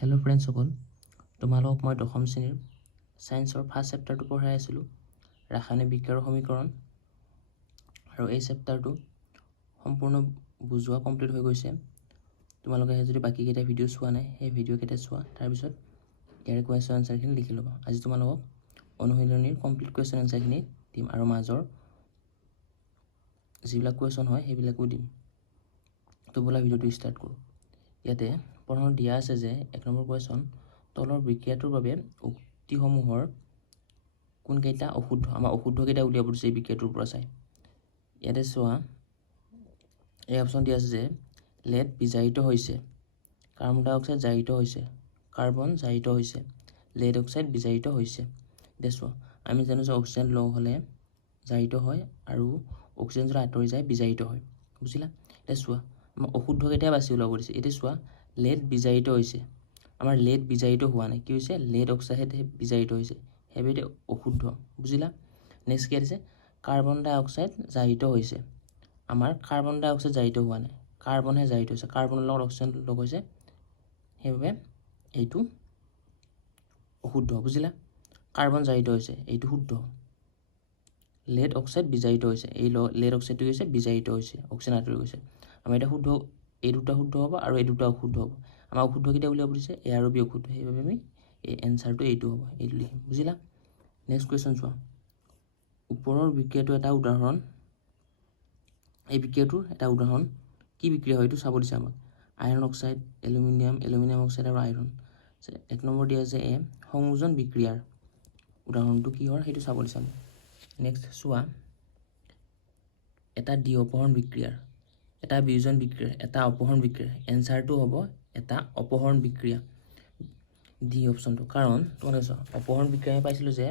Hello' friends সকল, তোমালোকক মই দশম শ্ৰেণীৰ ছায়েন্সৰ ফাৰ্ষ্ট চেপ্টাৰটো পঢ়াই আছিলোঁ, ৰাসায়নিক বিক্ৰিয়াৰ সমীকৰণ। আৰু এই চেপ্টাৰটো সম্পূৰ্ণ বুজোৱা কমপ্লিট হৈ গৈছে। তোমালোকে যদি বাকীকেইটা ভিডিঅ' চোৱা নাই, সেই ভিডিঅ'কেইটা চোৱা, তাৰপিছত ইয়াৰে কুৱেশ্যন এনচাৰখিনি লিখি ল'বা। আজি তোমালোকক অনুশীলনীৰ কমপ্লিট কুৱেশ্যন এনচাৰখিনি দিম আৰু মাজৰ যিবিলাক কুৱেশ্যন হয় সেইবিলাকো দিম। তো ব'লা ভিডিঅ'টো ষ্টাৰ্ট কৰোঁ। ইয়াতে প্ৰথমে দিয়া আছে যে 1 নম্বৰ কুৱেশ্যন, তলৰ বিক্ৰিয়াটোৰ বাবে উক্তিসমূহৰ কোনকেইটা অশুদ্ধ, আমাৰ অশুদ্ধকেইটা উলিয়াব দিছে এই বিক্ৰিয়াটোৰ পৰা চাই। ইয়াতে চোৱা, এই অপশ্যন দিয়া আছে যে লেড বিজাৰিত হৈছে, কাৰ্বন ডাই অক্সাইড জাৰিত হৈছে, কাৰ্বন জাৰিত হৈছে, লেড অক্সাইড বিজাৰিত হৈছে। এতিয়া চোৱা, আমি জানো যে অক্সিজেন লগ হ'লে জাৰিত হয় আৰু অক্সিজেন যদি আঁতৰি যায় বিজাৰিত হয়, বুজিলা। এতিয়া চোৱা, আমাৰ অশুদ্ধকেইটাই বাছি ওলাব দিছে। এতিয়া চোৱা, লেড বিজাৰিত হৈছে, আমাৰ লেড বিজাৰিত হোৱা নাই, কি হৈছে লেড অক্সাইড বিজাৰিত হৈছে, সেইবিধ অশুদ্ধ, বুজিলা। নেক্সট কি আছে, কাৰ্বন ডাই অক্সাইড জাৰিত হৈছে, আমাৰ কাৰ্বন ডাই অক্সাইড জাৰিত হোৱা নাই, কাৰ্বনহে জাৰিত হৈছে, কাৰ্বনৰ লগত অক্সিজেন লগ হৈছে, সেইবাবে এইটো অশুদ্ধ, বুজিলা। কাৰ্বন জাৰিত হৈছে, এইটো শুদ্ধ। লেড অক্সাইড বিজাৰিত হৈছে, এই লেড অক্সাইডটো হৈছে বিজাৰিত হৈছে, অক্সিজেন আঁতৰি গৈছে। আমাৰ এতিয়া শুদ্ধ, এই দুটা শুদ্ধ হ'ব আৰু এই দুটা অশুদ্ধ হ'ব। আমাৰ অশুদ্ধকেইটা উলিয়াব দিছে, এ আৰু বি অশুদ্ধ, সেইবাবে আমি এই এনচাৰটো এইটো হ'ব, এইটো লিখিম, বুজিলা। নেক্সট কুৱেশ্যন চোৱা, ওপৰৰ বিক্ৰিয়াটো এটা উদাহৰণ, এই বিক্ৰিয়াটোৰ এটা উদাহৰণ কি বিক্ৰিয়া হয় এইটো চাব দিছে আমাক। আইৰণ অক্সাইড, এলুমিনিয়াম অক্সাইড আৰু আইৰণ। 1 নম্বৰ দিয়া আছে এ, সংযোজন বিক্ৰিয়াৰ উদাহৰণটো কি হয় সেইটো চাব দিছে আমাক। নেক্সট চোৱা, এটা দ্বি অপহৰণ বিক্ৰিয়াৰ, এটা বিয়োজন বিক্ৰিয়াৰ, এটা অপহৰণ বিক্ৰিয়াৰ, এনচাৰটো হ'ব এটা অপহৰণ বিক্ৰিয়া, ডি অপশ্যনটো। কাৰণ তোমালোকে চোৱা, অপহৰণ বিক্ৰিয়া আমি পাইছিলোঁ যে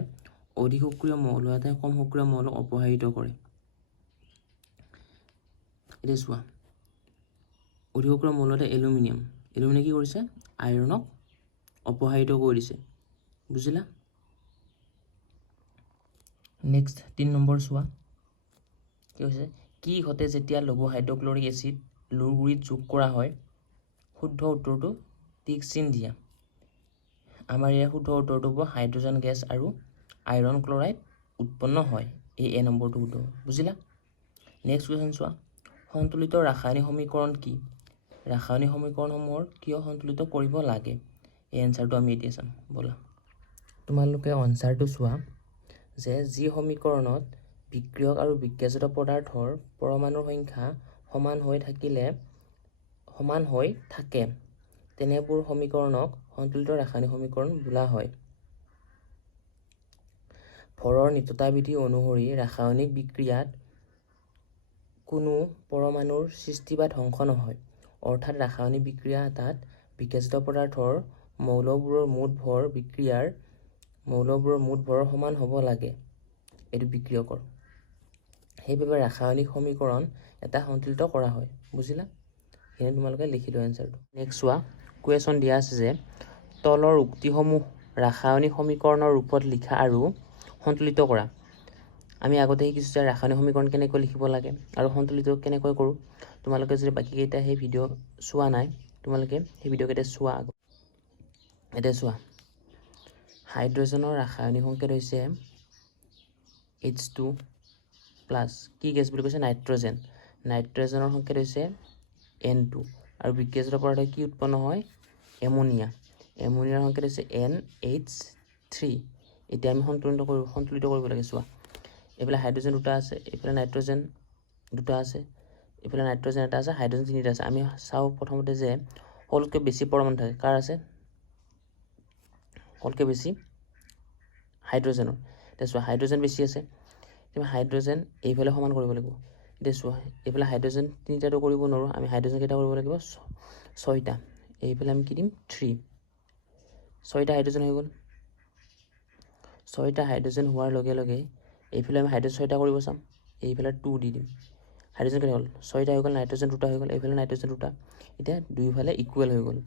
অধিক সক্ৰিয় মৌল এটাই কম সক্ৰিয় মৌলক অপসাৰিত কৰে। এতিয়া চোৱা, অধিক সক্ৰিয় মৌল এটা এলুমিনিয়াম কি কৰিছে, আইৰণক অপসাৰিত কৰি দিছে, বুজিলা। নেক্সট 3 নম্বৰ চোৱা, কি হৈছে, কি ঘটে যেতিয়া লঘু হাইড্ৰক্লৰিক এচিড লুৰ গুৰিত যোগ কৰা হয়। শুদ্ধ উত্তৰটো টিক চিন দিয়া। আমাৰ ইয়াৰ শুদ্ধ উত্তৰটো হ'ব হাইড্ৰজেন গেছ আৰু আইৰণ ক্লৰাইড উৎপন্ন হয়, এই এ নম্বৰটো শুদ্ধ, বুজিলা। নেক্সট কুৱেশ্যন চোৱা, সন্তুলিত ৰাসায়নিক সমীকৰণ কি, ৰাসায়নিক সমীকৰণসমূহৰ কিয় সন্তুলিত কৰিব লাগে, এই এনচাৰটো আমি এতিয়া চাম, ব'লা। তোমালোকে এনচাৰটো চোৱা, যে যি সমীকৰণত বিক্ৰিয়ক আৰু বিক্ৰিয়াজাত পদাৰ্থৰ পৰমাণুৰ সংখ্যা সমান হৈ থাকে তেনেবোৰ সমীকৰণক সন্তুলিত ৰাসায়নিক সমীকৰণ বোলা হয়। ভৰৰ নিত্যতা বিধি অনুসৰি ৰাসায়নিক বিক্ৰিয়াত কোনো পৰমাণুৰ সৃষ্টি বা ধ্বংস নহয়, অৰ্থাৎ ৰাসায়নিক বিক্ৰিয়া এটাত বিক্ৰিয়াজাত পদাৰ্থৰ মৌলবোৰৰ মুঠ ভৰ বিক্ৰিয়াৰ মৌলবোৰৰ মুঠ ভৰৰ সমান হ'ব লাগে, এইটো বিক্ৰিয়কৰ, সেইবাবে ৰাসায়নিক সমীকৰণ এটা সন্তুলিত কৰা হয়, বুজিলা। সেইখিনি তোমালোকে লিখি লোৱা এনচাৰটো। নেক্সট চোৱা, কুৱেশ্যন দিয়া আছে যে তলৰ উক্তিসমূহ ৰাসায়নিক সমীকৰণৰ ৰূপত লিখা আৰু সন্তুলিত কৰা। আমি আগতে শিকিছোঁ যে ৰাসায়নিক সমীকৰণ কেনেকৈ লিখিব লাগে আৰু সন্তুলিত কেনেকৈ কৰোঁ। তোমালোকে যদি বাকীকেইটা সেই ভিডিঅ' চোৱা নাই, তোমালোকে সেই ভিডিঅ'কেইটা চোৱা আগত। এতিয়া চোৱা, হাইড্ৰজেনৰ ৰাসায়নিক সংকেত হৈছে H2+, কি গেছ বুলি কৈছে, নাইট্ৰজেন, নাইট্ৰজেনৰ সংকেত হৈছে N2, আৰু বিক্ৰিয়াজাত পদাৰ্থ কি উৎপন্ন হয়, এমনিয়া, এমনিয়াৰ সংকেত হৈছে NH3। এতিয়া আমি সন্তুলিত কৰিব লাগে। চোৱা, এইফালে হাইড্ৰজেন দুটা আছে, এইফালে নাইট্ৰজেন দুটা আছে, এইফালে নাইট্ৰজেন এটা আছে, হাইড্ৰজেন তিনিটা আছে। আমি চাওঁ প্ৰথমতে যে সকলোতকৈ বেছি পৰমাণু থাকে, কাৰ আছে, সকলোতকৈ বেছি হাইড্ৰজেনৰ। এতিয়া চোৱা, হাইড্ৰজেন বেছি আছে, হাইড্ৰজেন এইফালে সমান কৰিব লাগিব। এতিয়া চোৱা, এইফালে হাইড্ৰজেন তিনিটাটো কৰিব নোৱাৰোঁ, আমি হাইড্ৰজেন কেইটা কৰিব লাগিব, 6টা, এইফালে আমি কি দিম, 3, 6টা হাইড্ৰজেন হৈ গ'ল। 6টা হাইড্ৰজেন হোৱাৰ লগে লগে এইফালে আমি হাইড্ৰজেন 6টা কৰিব চাম, এইফালে 2 দি দিম, হাইড্ৰজেন কেইটা হ'ল, 6টা হৈ গ'ল, নাইট্ৰজেন 2টা হৈ গ'ল, এইফালে নাইট্ৰজেন 2টা, এতিয়া দুয়োফালে ইকুৱেল হৈ গ'ল,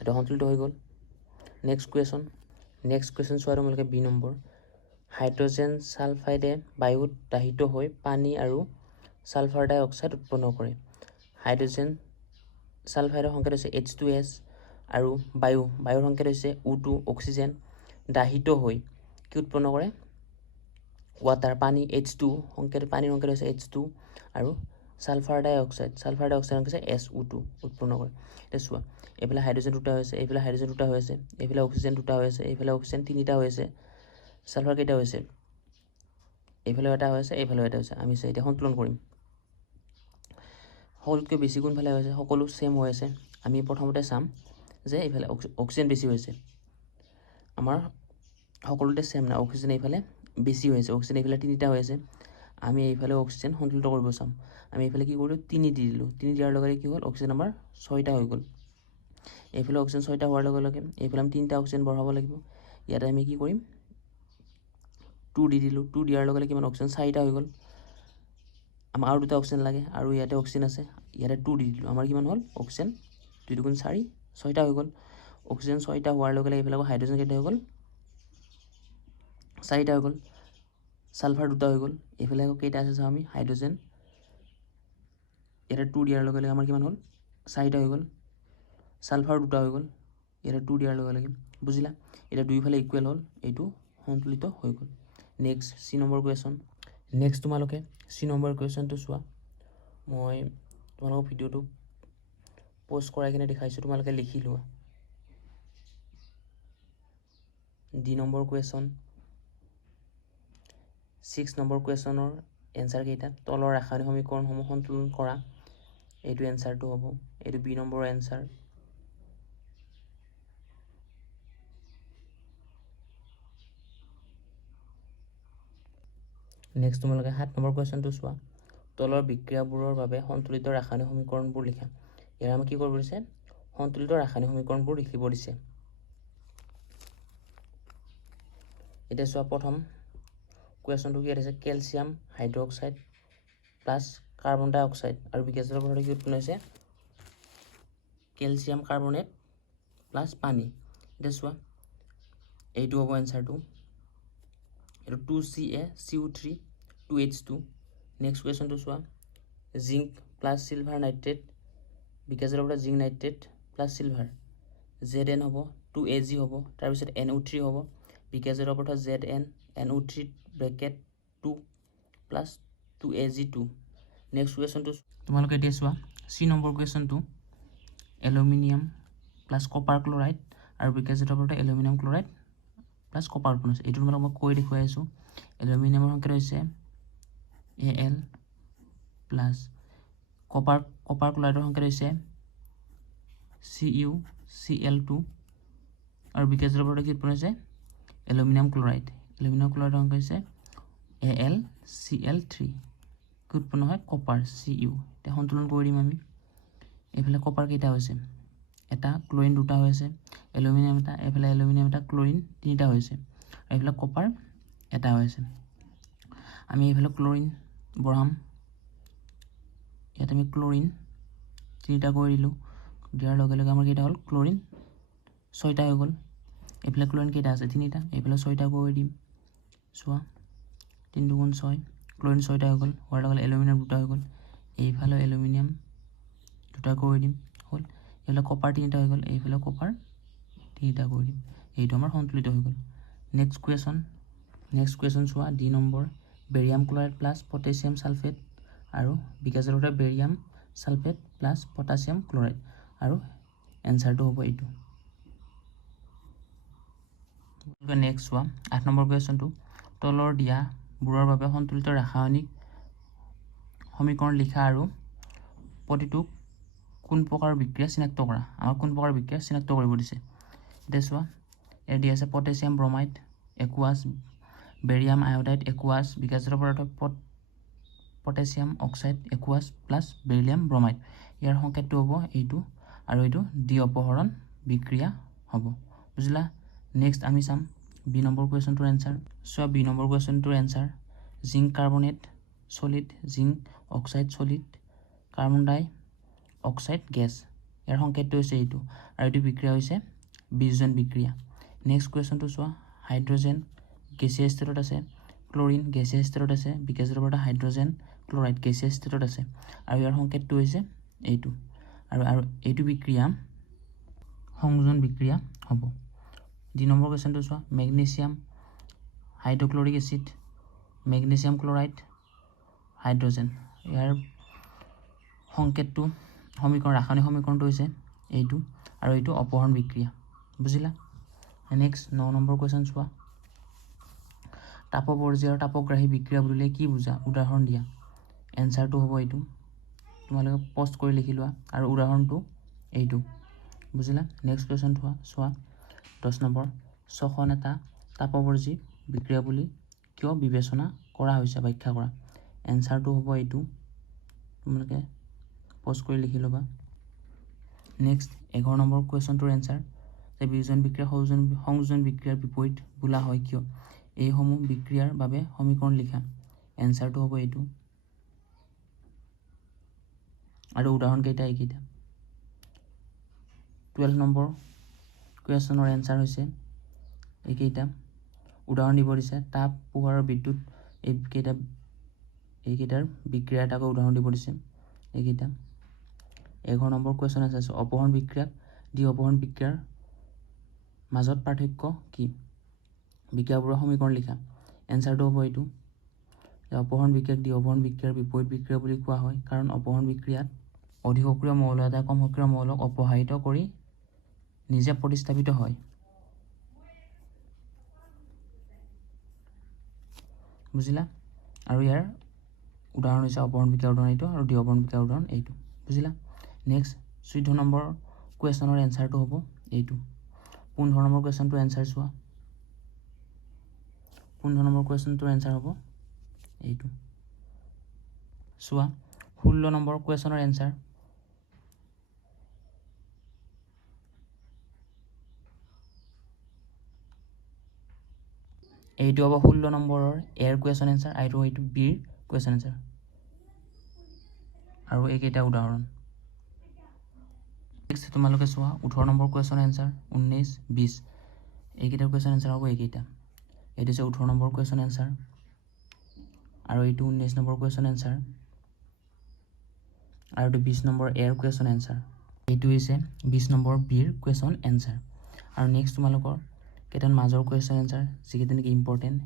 এটা সন্তুলিত হৈ গ'ল। নেক্সট কুৱেশ্যন চোৱা তোমালোকে, বি নম্বৰ, হাইড্ৰজেন ছালফাইডে বায়ুত দাহিত হৈ পানী আৰু ছালফাৰ ডাই অক্সাইড উৎপন্ন কৰে। হাইড্ৰজেন ছালফাইডৰ সংকেত হৈছে H2S আৰু বায়ুৰ সংকেত হৈছে O2 অক্সিজেন দাহিত হৈ কি উৎপন্ন কৰে ৱাটাৰ পানী H2 পানীৰ সংকেত হৈছে H2 আৰু সালফাৰ ডাই অক্সাইড হৈছে SO2 উৎপন্ন কৰে এতিয়া চোৱা এইফালে হাইড্ৰোজেন দুটা হৈছে এইফালে হাইড্ৰোজেন দুটা হৈ আছে এইফালে অক্সিজেন দুটা হৈ আছে এইফালে অক্সিজেন তিনিটা হৈ আছে সালফাৰ কেইটা হৈছে এইফালেও এটা হৈ আছে এইফালেও এটা হৈছে আমি এতিয়া সন্তুলন কৰিম সকলোতকৈ বেছি কোনফালে হৈছে সকলো সেম হৈ আছে আমি প্ৰথমতে চাম যে এইফালে অক্সিজেন বেছি হৈছে আমাৰ সকলোতে সেম না অক্সিজেন এইফালে বেছি হৈছে অক্সিজেন এইফালে তিনিটা হৈ আছে আমি এইফালে অক্সিজেন সন্তুলিত কৰিব চাম আমি এইফালে কি কৰিলোঁ 3 দি দিলোঁ 3 দিয়াৰ লগে কি হ'ল অক্সিজেন আমাৰ 6টা হৈ গ'ল এইফালে অক্সিজেন 6টা হোৱাৰ লগে এইফালে আমি 3টা অক্সিজেন বঢ়াব লাগিব ইয়াতে আমি কি কৰিম 2 দি দিলোঁ 2 দিয়াৰ লগে কিমান অক্সিজেন 4টা হৈ গ'ল আমাৰ আৰু দুটা অক্সিজেন লাগে আৰু ইয়াতে অক্সিজেন আছে ইয়াতে 2 দি দিলোঁ আমাৰ কিমান হ'ল অক্সিজেন 2 2 4 6টা হৈ গ'ল অক্সিজেন 6টা হোৱাৰ লগে এইফালে হাইড্ৰোজেন কেইটা হৈ গ'ল 4টা হৈ গ'ল সালফাৰ দুটা হৈ গ'ল এইফালে কেইটা আছে চাওঁ আমি হাইড্ৰোজেন ইয়াতে 2 দিয়াৰ লগে আমাৰ কিমান হ'ল 4টা হৈ গ'ল সালফাৰ দুটা হৈ গ'ল ইয়াতে 2 দিয়াৰ লগে বুজিলা এটা দুইফালে ইকুৱেল হ'ল এইটো সন্তুলিত হৈ গ'ল নেক্সট সি নম্বৰ কুৱেশ্যন নেক্সট তোমালোকে সি নম্বৰ কুৱেশ্যনটো চোৱা মই তোমালোকক ভিডিঅ'টো পোষ্ট কৰাই কিনে দেখাইছোঁ তোমালোকে লিখি লোৱা ডি নম্বৰ কুৱেশ্যন 6 নম্বৰ কুৱেশ্যনৰ এনসাৰ কেইটা তলৰ ৰাসায়নিক সমীকৰণসমূহ সন্তুলন কৰা এইটো এনসাৰটো হ'ব এইটো বি নম্বৰৰ এনসাৰ নেক্সট তোমালোকে 7 নম্বৰ কুৱেশ্যনটো চোৱা তলৰ বিক্ৰিয়াবোৰৰ বাবে সন্তুলিত ৰাসায়নিক সমীকৰণবোৰ লিখা ইয়াৰ আমি কি কৰিব দিছে সন্তুলিত ৰাসায়নিক সমীকৰণবোৰ লিখিব দিছে এতিয়া চোৱা প্ৰথম কুৱেশ্যনটো কি আছে কেলছিয়াম হাইড্ৰক্সাইড প্লাছ কাৰ্বন ডাই অক্সাইড আৰু বিকাশৰ পদাৰ্থ কি উৎপন্ন হৈছে কেলছিয়াম কাৰ্বনেট প্লাছ পানী এতিয়া চোৱা এইটো হ'ব এনসাৰটো এইটো 2CaCO3 2H2 নেক্সট কুৱেশ্যনটো চোৱা জিংক প্লাছ সিলভাৰ নাইট্ৰেট বিকাশৰ পৰা zinc nitrate plus silver Zn হ'ব 2Ag হ'ব তাৰপিছত NO3 হ'ব বিকাশৰ পৰা ZnNO3 bracket 2 plus 2Ag2 next কুৱেশ্যনটো তোমালোকে এতিয়া চোৱা সি নম্বৰ কুৱেশ্যনটো এলুমিনিয়াম প্লাছ কপাৰ ক্লৰাইড আৰু বিকাশৰ পৰা এলুমিনিয়াম ক্লৰাইড প্লাছ কপাৰ উৎপন্ন হৈছে এইটো তোমালোকক মই কৈ দেখুৱাই আছোঁ এলুমিনিয়ামৰ সংকেত হৈছে Al প্লাছ কপাৰ ক্লৰাইডৰ সংকেত হৈছে CuCl2 আৰু বিকাশৰ পৰা কি উৎপন্ন হৈছে এলুমিনিয়াম ক্লৰাইডৰ সংকেত হৈছে AlCl3 কি উৎপন্ন হয় কপাৰ Cu এতিয়া সন্তুলন কৰি দিম আমি এইফালে কপাৰ কেইটা হৈছে এটা ক্লোৰিন দুটা হৈ আছে এলুমিনিয়াম এটা এইফালে এলুমিনিয়াম এটা ক্লোৰিন তিনিটা হৈছে আৰু এইফালে কপাৰ এটা হৈ আছে আমি এইফালে ক্লোৰিন বঢ়াম ইয়াত আমি ক্লোৰিন তিনিটা কৰি দিলোঁ দিয়াৰ লগে আমাৰ কেইটা হ'ল ক্লোৰিন 6টা হৈ গ'ল এইফালে ক্লোৰিন কেইটা আছে তিনিটা এইফালে 6টা কৰি দিম চোৱা 3 2 6 ক্লোৰিন 6টা হৈ গ'ল হোৱাৰ লগে এলুমিনিয়াম দুটা হৈ গ'ল এইফালে এলুমিনিয়াম দুটা কৰি দিম হ'ল এইফালে কপাৰ তিনিটা হৈ গ'ল এইফালে কপাৰ তিনিটা কৰি দিম এইটো আমাৰ সন্তুলিত হৈ গ'ল নেক্সট কুৱেশ্যন চোৱা D number barium chloride plus potassium sulphate আৰু বিকাশৰ পৰা barium sulphate plus potassium chloride আৰু এনসাৰটো হ'ব এইটো নেক্সট চোৱা 8 নম্বৰ কুৱেশ্যনটো তলৰ দিয়াবোৰৰ বাবে সন্তুলিত ৰাসায়নিক সমীকৰণ লিখা আৰু প্ৰতিটোক কোন প্ৰকাৰৰ বিক্ৰিয়া চিনাক্ত কৰা আমাৰ কোন প্ৰকাৰৰ বিক্ৰিয়া চিনাক্ত কৰিব দিছে এতিয়া চোৱা ইয়াত দিয়া আছে potassium bromide aqueous barium iodide aqueous বিকাশৰ পদাৰ্থ potassium oxide aqueous plus beryllium bromide ইয়াৰ সংকেতটো হ'ব এইটো আৰু এইটো ডি অপহৰণ বিক্ৰিয়া হ'ব বুজিলা নেক্সট আমি চাম বি নম্বৰ কুৱেশ্যনটোৰ এনসাৰ চোৱা বি নম্বৰ কুৱেশ্যনটোৰ answer zinc carbonate solid zinc oxide solid carbon dioxide gas ইয়াৰ সংকেতটো হৈছে এইটো আৰু এইটো বিক্ৰিয়া হৈছে বিয়োজন বিক্ৰিয়া নেক্সট কুৱেশ্যনটো চোৱা হাইড্ৰোজেন গেছীয় স্তৰত আছে ক্লোৰিন গেছীয় স্তৰত আছে বিকাশৰ পৰা হাইড্ৰোজেন ক্লৰাইড গেছীয় স্তৰত আছে আৰু ইয়াৰ সংকেতটো হৈছে এইটো আৰু এইটো বিক্ৰিয়া সংযোজন বিক্ৰিয়া হ'ব। 2 নম্বৰ কুৱেশ্যনটো চোৱা, magnesium hydrochloric acid, magnesium chloride, hydrogen. ইয়াৰ সংকেতটো ৰাসায়নিক সমীকৰণটো হৈছে এইটো, আৰু এইটো অপহৰণ বিক্ৰিয়া। বুজিলা? নেক্সট 9 নম্বৰ কুৱেশ্যন চোৱা, তাপপৰ্জী আৰু তাপগ্ৰাহী বিক্ৰিয়া বুলিলে কি বুজা? উদাহৰণ দিয়া। এনচাৰটো হ'ব এইটো, তোমালোকে পষ্ট কৰি লিখি লোৱা, আৰু উদাহৰণটো এইটো। বুজিলা? নেক্সট কুৱেশ্যন চোৱা, 10 নম্বৰ, শ্বসন এটা তাপপৰ্জী বিক্ৰিয়া বুলি কিয় বিবেচনা কৰা হৈছে? ব্যাখ্যা কৰা। এনচাৰটো হ'ব এইটো, তোমালোকে পষ্ট কৰি লিখি ল'বা। নেক্সট 11 নম্বৰ কুৱেশ্যনটোৰ এনচাৰ, যে বিয়োজন বিক্ৰিয়া সংযোজন বিক্ৰিয়াৰ বিপৰীত বোলা হয় কিয়? এইসমূহ বিক্ৰিয়াৰ বাবে সমীকৰণ লিখা। এনচাৰটো হ'ব এইটো, আৰু উদাহৰণ কেইটা এইকেইটা। 12 নম্বৰ কুৱেশ্যনৰ এনচাৰ হৈছে এইকেইটা। উদাহৰণ দিব দিছে, তাপ, পোহৰ আৰু বিদ্যুৎ এইকেইটাৰ বিক্ৰিয়াৰ এটাকৈ উদাহৰণ দিব দিছে এইকেইটা। 11 নম্বৰ কুৱেশ্যন আছে, অপহৰণ বিক্ৰিয়াক দ্বি অপহৰণ বিক্ৰিয়াৰ মাজত পাৰ্থক্য কি? বিক্ৰিয়াবোৰৰ সমীকৰণ লিখা। এনচাৰটো হ'ব এইটো, যে অপহৰণ বিক্ৰিয়াক দ্বি অপহৰণ বিক্ৰিয়াৰ বিপৰীত বিক্ৰিয়া বুলি কোৱা হয়, কাৰণ অপহৰণ বিক্ৰিয়াত অধিক সক্ৰিয় মৌল এটাই কম সক্ৰিয় মৌলক অপসাৰিত কৰি নিজে প্ৰতিস্থাপিত হয়। বুজিলা? আৰু ইয়াৰ উদাহৰণ হৈছে অপহৰণ বিক্ৰিয়াৰ উদাহৰণ এইটো, আৰু দ্বি অপহৰণ বিক্ৰিয়াৰ উদাহৰণ এইটো। বুজিলা? নেক্সট 14 নম্বৰ কুৱেশ্যনৰ এনচাৰটো হ'ব এইটো। 15 নম্বৰ কুৱেশ্যনটোৰ এনচাৰ চোৱা। 15 নম্বৰ কুৱেশ্যনটোৰ এনচাৰ হ'ব এইটো। চোৱা, 16 নম্বৰ কুৱেশ্যনৰ এনচাৰ, এইটো হ'ব 16 নম্বৰৰ এৰ কুৱেশ্যন এনচাৰ, আৰু এইটো বিৰ কুৱেশ্যন এনচাৰ, আৰু এইকেইটা উদাহৰণ। নেক্সট তোমালোকে চোৱা, 18 নম্বৰ কুৱেশ্যন এনচাৰ, 19, 20 এইকেইটাৰ কুৱেশ্যন এনচাৰ হ'ব এইকেইটা। এইটো হৈছে 18 নম্বৰ কুৱেশ্যন এনচাৰ, আৰু এইটো 19 নম্বৰ কুৱেশ্যন এনচাৰ, আৰু এইটো 20 নম্বৰ এৰ কুৱেশ্যন এনচাৰ। এইটো হৈছে 20 নম্বৰ বিৰ কুৱেশ্যন এনচাৰ। আৰু নেক্সট তোমালোকৰ কেইটামান মাজৰ কুৱেশ্যন এনচাৰ, যিকেইটা নেকি ইম্পৰ্টেণ্ট।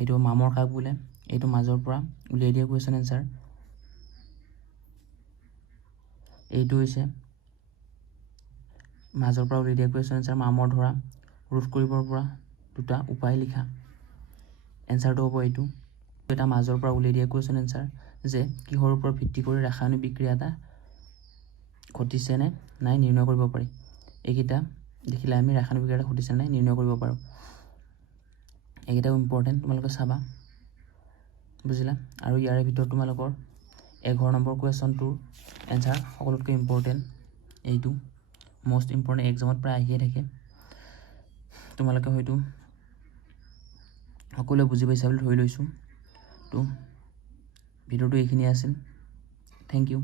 এইটো মামৰ কাক বোলে, এইটো মাজৰ পৰা উলিয়াই দিয়া কুৱেশ্যন এনচাৰ। এইটো হৈছে মাজৰ পৰা উলিয়াই দিয়া কুৱেশ্যন এনচাৰ, মামৰ ধৰা ৰোধ কৰিবৰ পৰা দুটা উপায় লিখা। এনচাৰটো হ'ব এইটো, এটা মাজৰ পৰা উলিয়াই দিয়া কুৱেশ্যন এনচাৰ, যে কিহৰ ওপৰত ভিত্তি কৰি ৰাসায়নিক বিক্ৰিয়া এটা ঘটিছে নে নাই নিৰ্ণয় কৰিব পাৰি। এইকেইটা দেখিলে আমি ৰাসায়নিক বিক্ৰিয়া এটা ঘটিছে নে নাই নিৰ্ণয় কৰিব পাৰোঁ। এইকেইটাও ইম্পৰ্টেণ্ট, তোমালোকে চাবা। বুজিলা? আৰু ইয়াৰে ভিতৰত তোমালোকৰ 11 নম্বৰ কুৱেশ্যনটোৰ এনচাৰ সকলোতকৈ ইম্পৰ্টেণ্ট, এইটো মষ্ট ইম্পৰ্টেণ্ট, এক্সামত প্ৰায় আহিয়ে থাকে। তোমালোকে হয়তো সকলোৱে বুজি পাইছা বুলি ধৰি লৈছোঁ। তো ভিডিঅ'টো এইখিনিয়ে আছিল। Thank U.